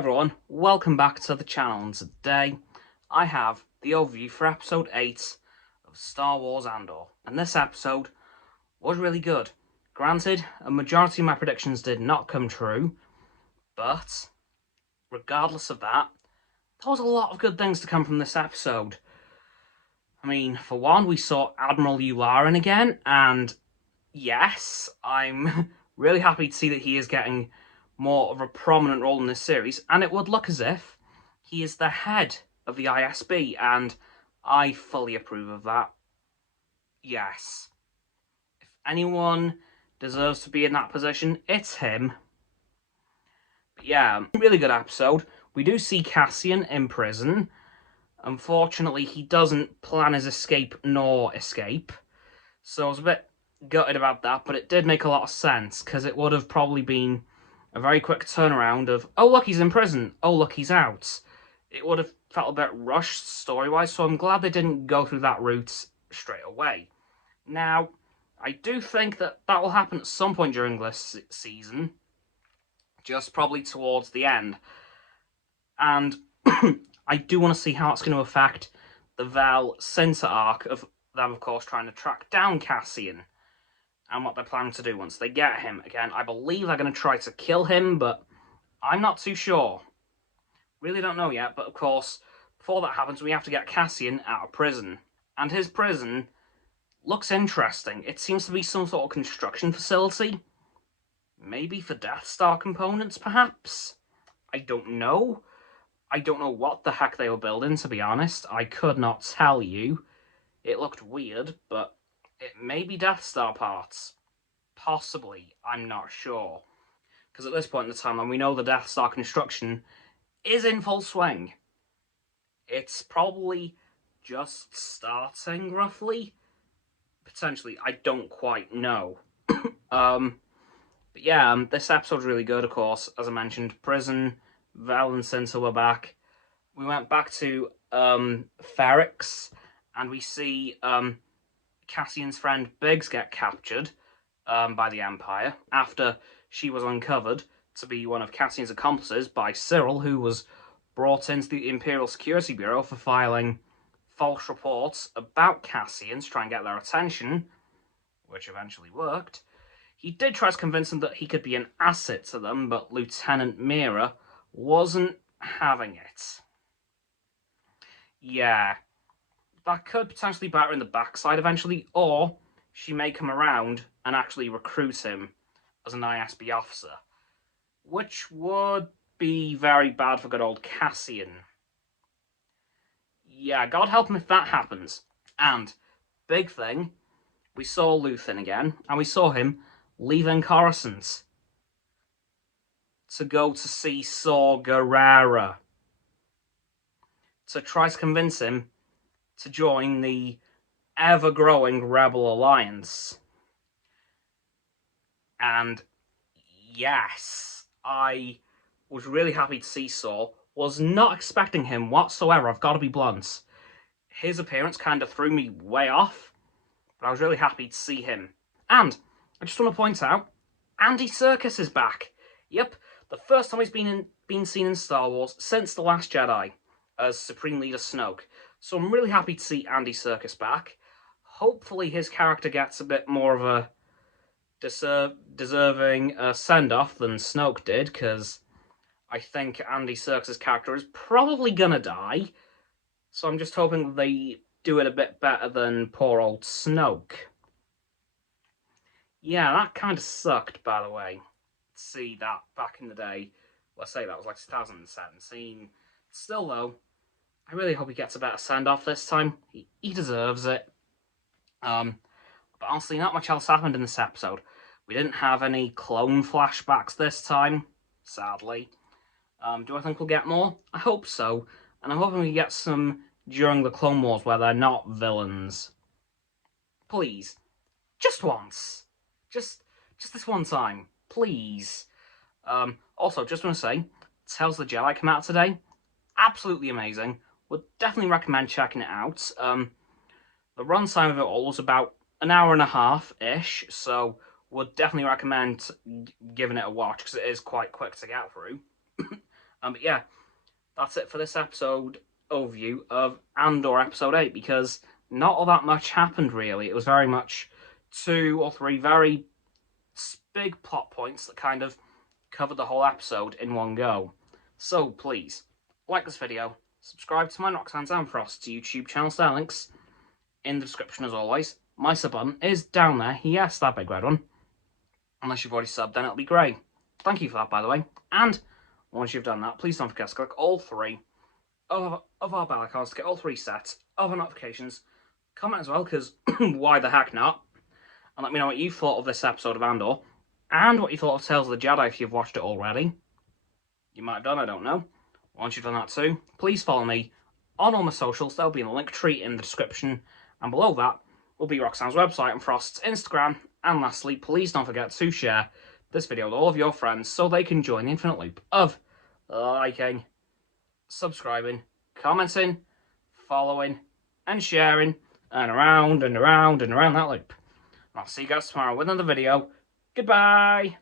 everyone, welcome back to the channel, and today I have the overview for episode 8 of Star Wars Andor. And this episode was really good. Granted, a majority of my predictions did not come true, but regardless of that, there was a lot of good things to come from this episode. I mean, for one, we saw Admiral Yularen again, and yes, I'm really happy to see that he is getting more of a prominent role in this series, and it would look as if he is the head of the ISB, and I fully approve of that. Yes. If anyone deserves to be in that position, it's him. But yeah, really good episode. We do see Cassian in prison. Unfortunately, he doesn't plan his escape nor escape, so I was a bit gutted about that, but it did make a lot of sense, because it would have probably been a very quick turnaround of, oh look, he's in prison, oh look, he's out. It would have felt a bit rushed story-wise, so I'm glad they didn't go through that route straight away. Now, I do think that that will happen at some point during this season, just probably towards the end. And I do want to see how it's going to affect the Vel Cinta arc of them, of course, trying to track down Cassian, and what they're planning to do once they get him. Again, I believe they're going to try to kill him, but I'm not too sure. Really don't know yet, but of course, before that happens, we have to get Cassian out of prison. And his prison looks interesting. It seems to be some sort of construction facility. Maybe for Death Star components, perhaps? I don't know. I don't know what the heck they were building, to be honest. I could not tell you. It looked weird, but it may be Death Star parts. Possibly, I'm not sure. Because at this point in the timeline, we know the Death Star construction is in full swing. It's probably just starting, roughly. Potentially, I don't quite know. But yeah, this episode's really good, of course. As I mentioned, prison, Vel and Cinta were back. We went back to Ferrix, and we see Cassian's friend Biggs get captured by the Empire after she was uncovered to be one of Cassian's accomplices by Cyril, who was brought into the Imperial Security Bureau for filing false reports about Cassian to try and get their attention, which eventually worked. He did try to convince them that he could be an asset to them, but Lieutenant Mira wasn't having it. Yeah, that could potentially bite her in the backside eventually, or she may come around and actually recruit him as an ISB officer, which would be very bad for good old Cassian. Yeah, God help him if that happens. And, big thing, we saw Luthen again, and we saw him leaving Coruscant to go to see Saw Gerrera, to try to convince him to join the ever-growing Rebel Alliance. And yes, I was really happy to see Saw. Was not expecting him whatsoever, I've got to be blunt. His appearance kind of threw me way off, but I was really happy to see him. And I just want to point out, Andy Serkis is back. Yep, the first time he's been seen in Star Wars since The Last Jedi as Supreme Leader Snoke. So I'm really happy to see Andy Serkis back. Hopefully his character gets a bit more of a deserving send-off than Snoke did, because I think Andy Serkis' character is probably gonna die. So I'm just hoping that they do it a bit better than poor old Snoke. Yeah, that kind of sucked, by the way. To see that back in the day. Let's say that was like 2017. Still, though, I really hope he gets a better send-off this time. He deserves it. But honestly, not much else happened in this episode. We didn't have any clone flashbacks this time, sadly. Do I think we'll get more? I hope so. And I'm hoping we get some during the Clone Wars where they're not villains. Please. Just once. Just this one time. Please. Also, just want to say, Tales of the Jedi came out today. Absolutely amazing. Would definitely recommend checking it out. The runtime of it all was about an hour and a half-ish, so would definitely recommend giving it a watch, because it is quite quick to get through. But yeah, that's it for this episode overview of Andor episode 8, because not all that much happened really. It was very much 2 or 3 very big plot points that kind of covered the whole episode in one go. So please, like this video, subscribe to my Roxo and Frost's YouTube channel, star links in the description as always. My sub button is down there, yes, that big red one. Unless you've already subbed, then it'll be grey. Thank you for that, by the way. And once you've done that, please don't forget to click all 3 of our bell icons to get all 3 sets of our notifications. Comment as well, because why the heck not? And let me know what you thought of this episode of Andor, and what you thought of Tales of the Jedi if you've watched it already. You might have done, I don't know. Once you've done that too, please follow me on all my socials. There'll be a link tree in the description, and below that will be Roxanne's website and Frost's Instagram. And lastly, please don't forget to share this video with all of your friends so they can join the infinite loop of liking, subscribing, commenting, following, and sharing, and around and around and around that loop. I'll see you guys tomorrow with another video. Goodbye!